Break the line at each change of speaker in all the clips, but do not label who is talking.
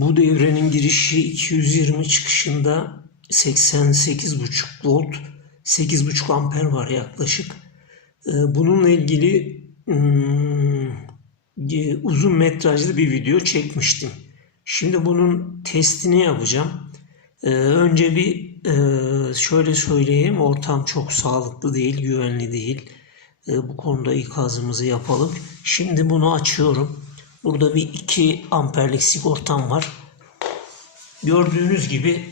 Bu devrenin girişi 220 çıkışında 88,5 volt 8,5 amper var yaklaşık. Ee, Bununla ilgili hmm, e, uzun metrajlı bir video çekmiştim. Şimdi bunun testini yapacağım. Ee, Önce bir e, şöyle söyleyeyim ortam çok sağlıklı değil, güvenli değil. Ee, Bu konuda ikazımızı yapalım. Şimdi bunu açıyorum. Burada bir 2 amperlik sigortam var. Gördüğünüz gibi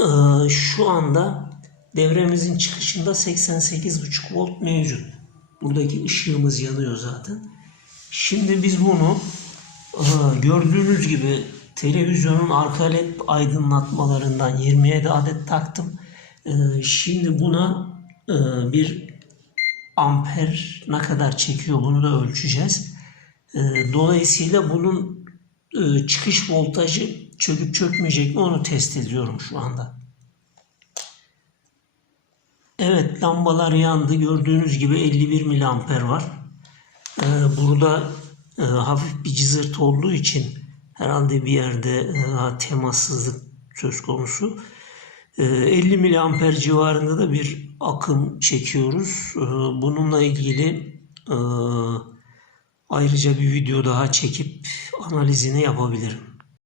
e, şu anda devremizin çıkışında 88,5 volt mevcut. Buradaki ışığımız yanıyor zaten. Şimdi biz bunu e, gördüğünüz gibi televizyonun arka led aydınlatmalarından 27 adet taktım. E, Şimdi buna bir amper ne kadar çekiyor bunu da ölçeceğiz. E, Dolayısıyla bunun e, çıkış voltajı çöküp çökmeyecek mi onu test ediyorum şu anda. Evet lambalar yandı. Gördüğünüz gibi 51 miliamper var. Ee, burada e, hafif bir cızırtı olduğu için herhalde bir yerde e, temassızlık söz konusu. Ee, 50 miliamper civarında da bir akım çekiyoruz. Ee, bununla ilgili ayrıca bir video daha çekip analizini yapabilirim.